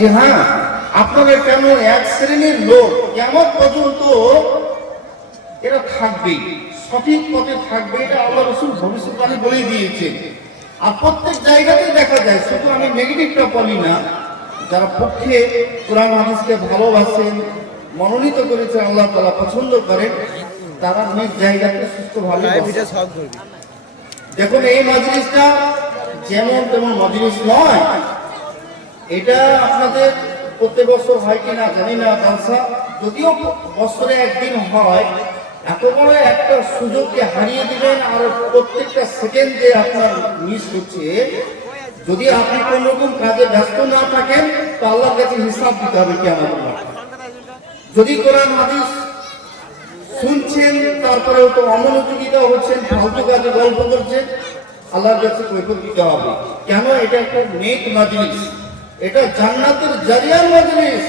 যে হ্যাঁ আপনাদের কেন এক শ্রেণির লোক কেমন পর্যন্ত এরা থাকবে সঠিক পথে থাকবে এটা আল্লাহ রসুল ভবিষ্যৎবাণী বলে দিয়েছে আর প্রত্যেক জায়গাতে দেখা যায় শুধু আমি নেগেটিভটা বলি না যারা পক্ষে কোরআন হাদিসকে ভালোবাসেন মনোনীত করেছে আল্লাহ তালা পছন্দ করেন তারা নিজ জায়গাতে সুস্থভাবে। দেখুন এই মজলিসটা যেমন তেমন মজলিস নয় এটা আপনাদের প্রত্যেক বছর হয় কিনা জানি না জালসা যদিও বছরে একদিন হয়, এত বড় একটা সুযোগকে হারিয়ে দিবেন আর প্রত্যেকটা সেকেন্ডে আপনার মিস হচ্ছে। যদি আপনি কোন রকম কাজে ব্যস্ত না থাকেন, তো আল্লাহর কাছে হিসাব দিতে হবে কেমন যদি কোরআন, হাদিস শুনছেন, তারপরেও তো অমনোযোগিতা হচ্ছেন, ফালতু কাজে গল্প করছেন, আল্লাহর কাছে কৈফত দিতে হবে। কেন? এটা একটা নেক মাজলিস। এটা জান্নাতের জারিয়ার মাজলিস।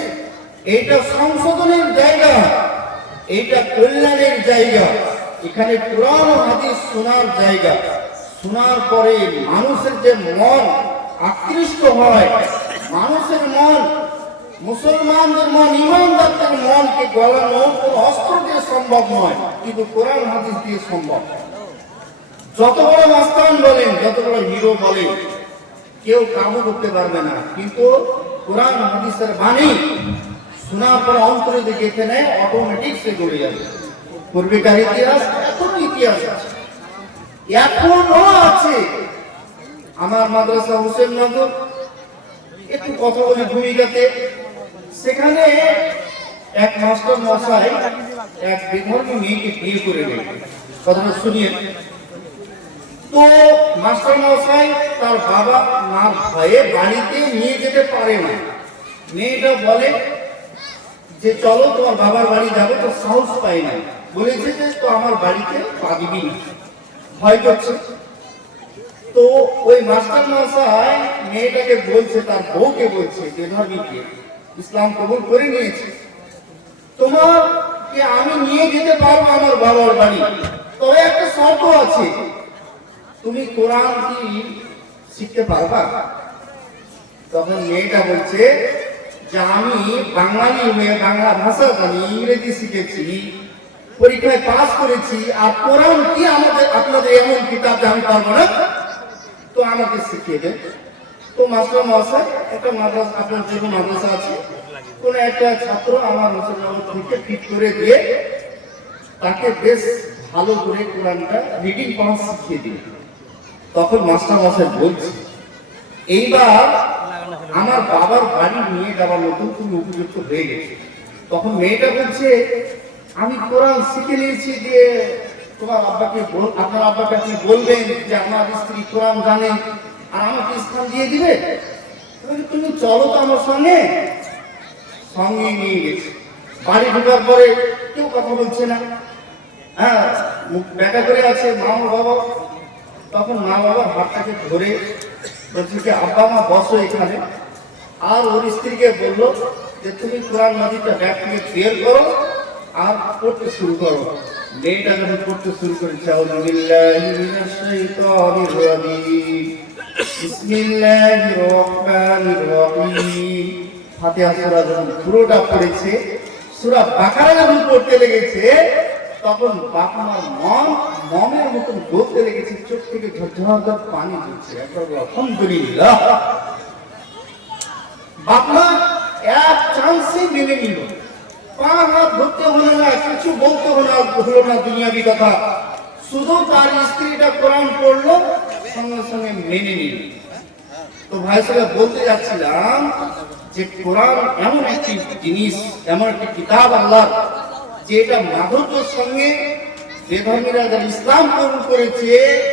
এটা সংশোধনের জায়গা। এটা কল্যাণের জায়গা। এখানে কোরআন হাদিস শোনার জায়গা। শোনার পরে মানুষের যে মন আকৃষ্ট হয়, মানুষের মন, মুসলমানদের মন, ইমানদারদের মনকে গলানো কোনো অস্ত্র দিয়ে সম্ভব নয়, কিন্তু কোরআন হাদিস দিয়ে সম্ভব। যত বড় মাস্তান বলেন, যত বড় হিরো বলেন কেউ কাবু করতে পারবে না। কিন্তু কোরআন, হাদিসের বাণী শোনার পর অন্তরে যে গেঁথে নেয় অটোমেটিক সে গড়ে যাবে। পূর্বেকার ইতিহাস এখনও ইতিহাস আছে। এখনও আছে। আমার মাদ্রাসা হোসেন নগর একটু কথা বলি ভূমিকাতে। সেখানে এক মাস্টার মশাই এক বেধর্মী মেয়েকে বিয়ে করে দেয়। কথাটা শুনিয়ে তো মাস্টার মশাই তার বাবা মা ভয়ে বাড়িতে নিয়ে যেতে পারে না। মেয়েটা বলে যে, চলো, তোমার বাবার বাড়ি যাব তো সাহস পাই না। বলেছে যে, তো আমার বাড়িতে পা দিবি না। ভয় করছে। তো ওই মাস্টার মশাই মেয়েটাকে বলছে, তার বউকে বলছে বেধর্মীকে ইসলাম কবুল করে নিয়েছে। তোমার আমি নিয়ে যেতে পারব আমার বাবার বাড়ি। তবে একটা শর্ত আছে। তুমি কোরআন কি শিখতে পারবা? তখন মেয়েটা বলছে, যে আমি বাঙালি হয়ে বাংলা ভাষা জানি, ইংরেজি শিখেছি, পরীক্ষায় পাস করেছি, আর কোরআন কি আমাদের, আপনাদের এমন কিতাব আমি পারব না? তো আমাকে শিখিয়ে দেন। তো মাস্টার মহাশয়, একটা মাদ্রাসা, আপনার যে মাদ্রাসা আছে। কোন একটা ছাত্র আমার মুসলমান থেকে ঠিক করে দিয়ে তাকে বেশ ভালো করে কোরআনটা রিডিং পড়া শিখিয়ে দিল। তখন মাস্টার মশাই বলছে, এইবার আমার বাবার বাড়ি নিয়ে যাওয়ার মতন তুমি উপযুক্ত হয়ে গেছে। তখন মেয়েটা বলছে, আমি কোরআন শিখে নিয়েছি যে তোমার আব্বাকে আপনার আব্বাকে আপনি বলবেন যে আমার স্ত্রী কোরআন জানে আর আমাকে স্থান দিয়ে দিবে? তুমি চলো তো আমার সঙ্গে। সঙ্গে নিয়ে গেছে। বাড়ি ঢোকার পরে কেউ কথা বলছে না। হ্যাঁ মুখ ব্যাকা করে আছে মা বাবা তখন মা বাবার হাতটাকে ধরে বলছে যে, আব্বা মা, বসো এখানে। আর ওর স্ত্রীকে বলল যে, তুমি কোরআন মাজিদটা ব্যাগ থেকে বের করো আর পড়তে শুরু করো। মেয়েটা যখন পড়তে শুরু করেছে ফাতিহা সূরা যখন পুরোটা পড়েছে, সূরা বাকারা যখন পড়তে লেগেছে, তখন বাপ মার মন মমের মতন গলতে লেগেছে, চোখ থেকে ঝরঝর পানি ঝরছে। একবার আলহামদুলিল্লাহ। বাপ মা এক চান্সে মেনে নিল। পা হাত ধরতে হলো না, কিছু বলতে হলো হলো না দুনিয়াবি কথা। শুধু তার স্ত্রীটা কোরআন পড়ল, সঙ্গে সঙ্গে মেনে নিল। তো ভাই সাহেব, বলতে যাচ্ছিলাম যে কোরআন এমন একটি জিনিস, এমন একটি কিতাব আল্লাহ যে এটা মাধুর্যের সঙ্গে বেধর্মীরা যারা ইসলাম গ্রহণ করেছে,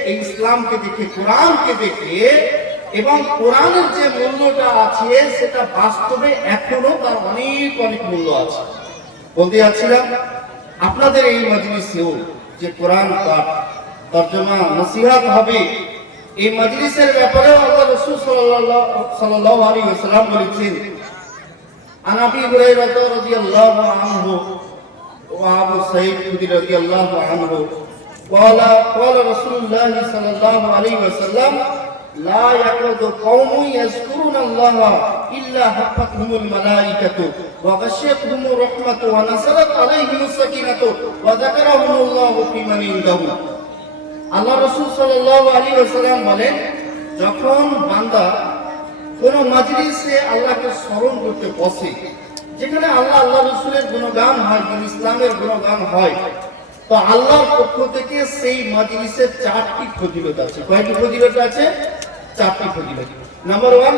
এই ইসলামকে দেখে, কোরআনকে দেখে এবং কোরআনের যে মূল্যটা আছে, সেটা বাস্তবে এখনও তার অনেক অনেক মূল্য আছে। বলতে যাচ্ছিলাম, আপনাদের এই মজলিসেও যে কোরআন পাঠ, তর্জমা নসিহাত হবে, এই মজলিসের ব্যাপারে আল্লাহ রসুল সাল্লাল্লাহু আলাইহি ওয়াসাল্লাম বলেছেন আনাবি হুরায়রা রাদিয়াল্লাহু আনহু الله عنه وابو سعيد الخدري رضي الله عنه قال قال رسول الله صلى الله عليه وسلم لا يكاد قوم يذكرون الله ইল্লা হাফাতহুমুল মালাইকাতু ওয়া গাশিয়াতহুমুর রাহমাতু ওয়া নাযালাত আলাইহিmus সাকিনাতু ওয়া যাকারাহুমুল্লাহু ফি মান ইনদাহু আল্লাহ রাসূল সাল্লাল্লাহু আলাইহি ওয়াসাল্লাম বলেন যখন বান্দা কোন মাজলিসে আল্লাহকে স্মরণ করতে বসে যেখানে আল্লাহ আল্লাহ রসুলের গুণগান হয় ইসলামের গুণগান হয়, তো আল্লাহর পক্ষ থেকে সেই মাজলিসের চারটি ফজিলত আছে। কয়টি ফজিলত আছে? চারটি ফজিলত নাম্বার ওয়ান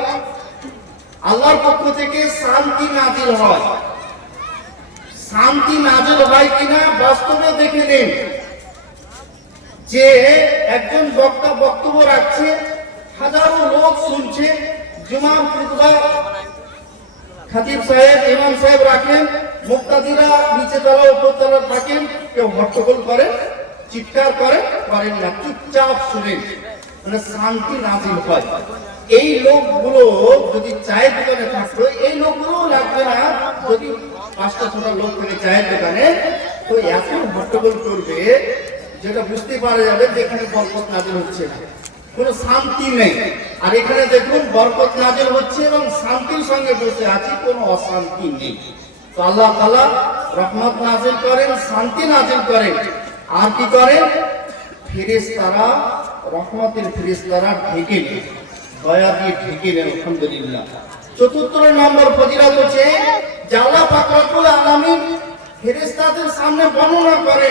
আল্লাহর পক্ষ থেকে শান্তি নাজিল হয়। শান্তি নাজিল হয় কিনা বাস্তবে দেখে নিন। যে একজন বক্তা বক্তব্য রাখছে, হাজারো লোক শুনছে, জুমার খুতবা খাতিব সাহেব, ইমাম সাহেব রাখেন, মুক্তাদিরা নিচে তলা, উপর তলা থাকেন কেউ হট্টগোল করে, চিৎকার করে করেন না, চুপচাপ শুনেন। মানে শান্তি নাজিল হয়। এই লোকগুলো যদি চায়ের দোকানে থাকতো, এই লোকগুলো লাগবে না। যদি পাঁচটা ছটা লোক থাকে চায়ের দোকানে, তো এত হট্টগোল করবে, যেটা বুঝতে পারা যাবে যে এখানে বরকত নাজিল হচ্ছে না। কোনো শান্তি নেই। আর এখানে দেখুন, বরকত নাজিল হচ্ছে এবং শান্তির সঙ্গে বসে আছি, কোনো অশান্তি নেই। তো আল্লাহ তাআলা রহমত নাজিল করেন, শান্তি নাজিল করেন। আর কি করেন ফেরেশতারা, রহমতের ফেরেশতারা ঢেকে নেন দয়া দিয়ে ঢেকে নেন, আলহামদুলিল্লাহ। চতুর্থ নম্বর ফজিলত হচ্ছে জালা পাক রব্বুল আলামিন ফেরেশতাদের সামনে বর্ণনা করে।